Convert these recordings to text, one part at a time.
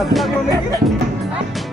Ah, tá comigo?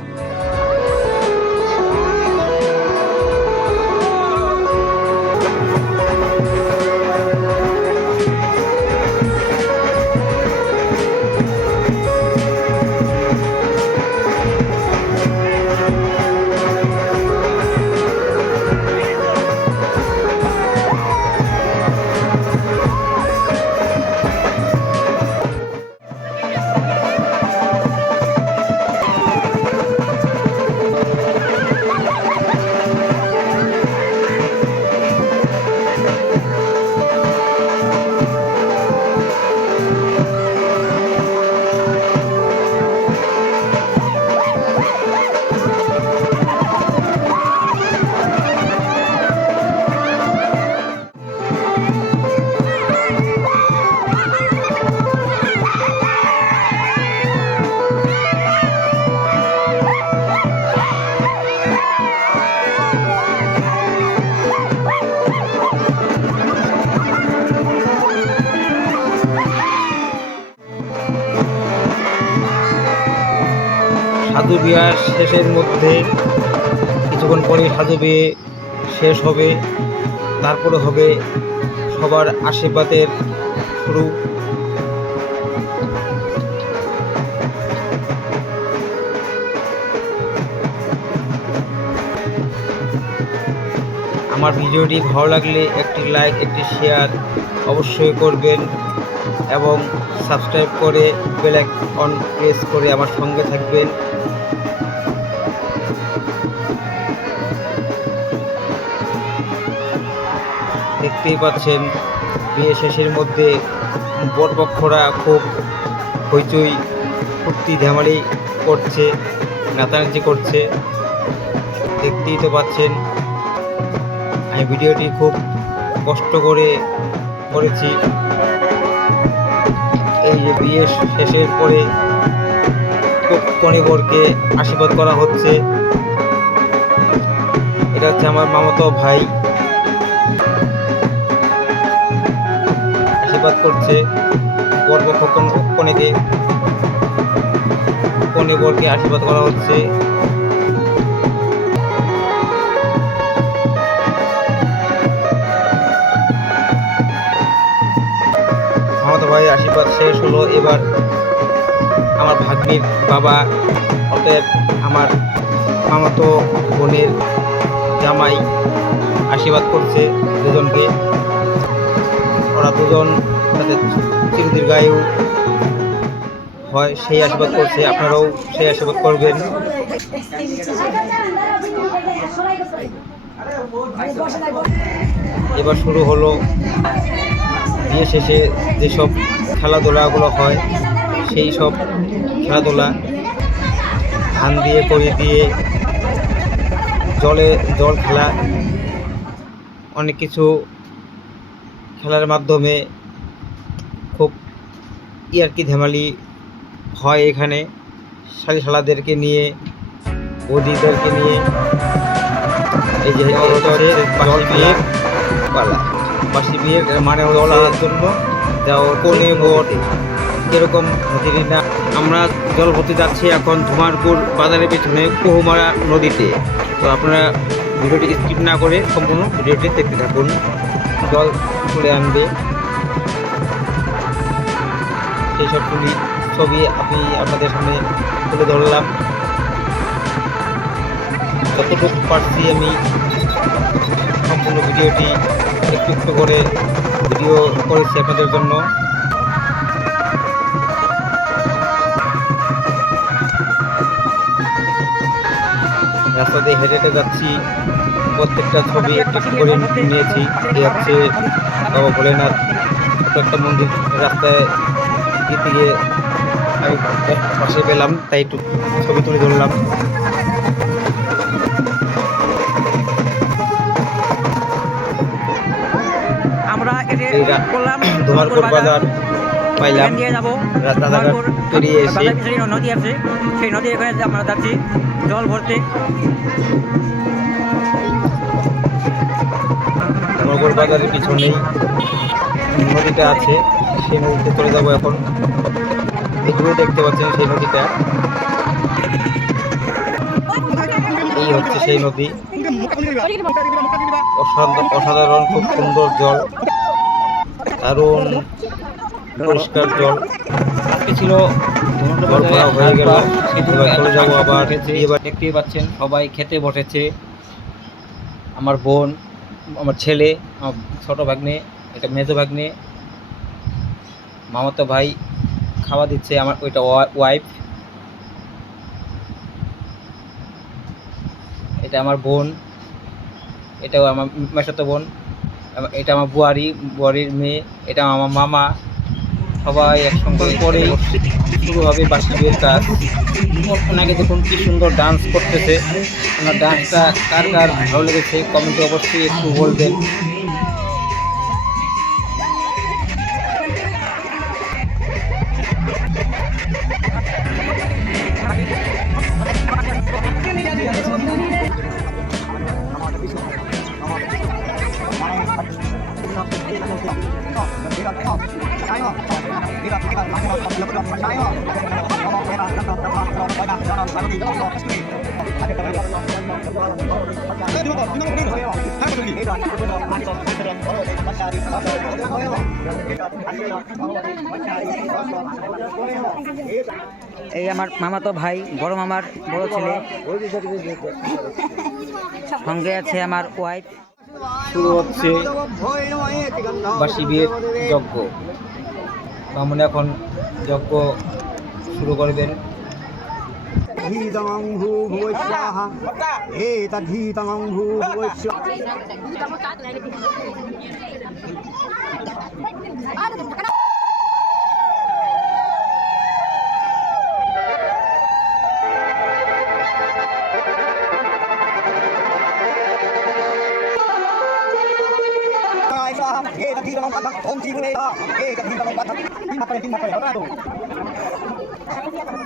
সাধু বিহার শেষের মধ্যে কিছুক্ষণ পরে সাধু বিয়ে শেষ হবে। তারপরে হবে সবার আশীর্বাদের শুরু। আমার ভিডিওটি ভালো লাগলে একটি লাইক একটি শেয়ার অবশ্যই করবেন। এবং সাবস্ক্রাইব করে বেল আইকন প্রেস করে আমার সঙ্গে থাকবেন। দেখতেই পাচ্ছেন, বিয়ে শেষের মধ্যে বরপক্ষরা খুব হইচই, ফুর্তি ঝামালি করছে, নাচানাচি করছে। দেখতেই তো পাচ্ছেন, আমি ভিডিওটি খুব কষ্ট করে করেছি। এই যে বিয়ে শেষের পরে কণিবরকে আশীর্বাদ করা হচ্ছে। এটা হচ্ছে আমার মামাতো ভাই। আশীর্বাদ করছে বরপক্ষ কনেকে কনে বরকে আশীর্বাদ করা হচ্ছে। শেষ হলো। এবার আমার ভাগ্নির বাবা, অতএব আমার মামাতো বোনের জামাই আশীর্বাদ করছে দুজনকে। ওরা দুজন যাতে চিরদীর্ঘায়ু হয়, সেই আশীর্বাদ করছে। আপনারাও সেই আশীর্বাদ করবেন। এবার শুরু হলো বিয়ে শেষে যেসব খেলাধুলাগুলো হয় সেই সব খেলাধুলা ধান দিয়ে করি দিয়ে জলে জল খেলা অনেক কিছু খেলার মাধ্যমে খুব ইয়ার্কি ঝামালি হয় এখানে। সারি সালাদেরকে নিয়ে বৌদিদেরকে নিয়ে এই যে জল বিয়ে পালা বাসি বিয়ের মানে জল জন্য। যাও কোনে বোট, যেরকম না। আমরা জল ভর্তি যাচ্ছি এখন ধুমারপুর বাজারের পেছনে কুহুমারা নদীতে। তো আপনারা ভিডিওটি স্কিপ না করে সম্পূর্ণ ভিডিওটি দেখতে থাকুন। জল তুলে আনবে। সেই সব ছবি আমি আপনাদের সামনে তুলে ধরলাম। যতটুকু পারছি আমি সম্পূর্ণ ভিডিওটি একটু করে ভিডিও করেছি আপনাদের জন্য। রাস্তা দিয়ে হেঁটে হেঁটে যাচ্ছি। প্রত্যেকটা ছবি একটু করে নিয়েছি। এই হচ্ছে বাবা ভোলেনাথ। একটা মন্দির রাস্তায় গিয়ে আমি পাশে পেলাম, তাই একটু ছবি তুলে ধরলাম। আমরা এটি এই রা- ধুমারপুর বাজার পাইলাম রাস্তাঘাট পেরিয়ে এসে। নদী আছে সেই নদী এখানে আমরা যাচ্ছি জল ভরতে। নগর বাজারের পিছনেই নদীটা আছে সেই নদীতে চলে যাব এখন। দূরে দেখতে পাচ্ছেন সেই নদীটা। এই হচ্ছে সেই নদী। অসাধ- অসাধারণ খুব সুন্দর জল। দারুণ পরিষ্কার জল ছিল জল এবার চলে যাব আবার। এবার দেখতেই পাচ্ছেন সবাই খেতে বসেছে। আমার বোন, আমার ছেলে, আমার ছোটো ভাগ্নে, এটা মেজো ভাগ্নে, মামাতো ভাই খাওয়া দিচ্ছে আমার ওইটা ওয়াইফ। এটা আমার বোন, এটাও আমার মেশাতো বোন। এটা আমার বুয়ারি বুয়ারির মেয়ে এটা আমার মামা। সবাই একসঙ্গে করে শুরু হবে বাসি বিয়ের কাজ। ওনাকে দেখুন কি সুন্দর ডান্স করতেছে। ওনার ডান্সটা কার কার ভালো লেগেছে? কমেন্টে অবশ্যই একটু বলবেন। এই আমার মামাতো ভাই, বড় মামার বড় ছেলে। সঙ্গে আছে আমার ওয়াইফ শুরু হচ্ছে বাসি বিয়ের যজ্ঞ। ব্রাহ্মণ এখন যজ্ঞ শুরু করে করবেন धीतमं भूभुवस्याः एतद्धीतमं भूभुवस्य एतद्धीतमं पथम् ॐ श्रीगुणेय एतद्धीतमं पथम् तिम्मपरे तिम्मपरे हटातु लागा ॐ भूभुवस्याः आहुति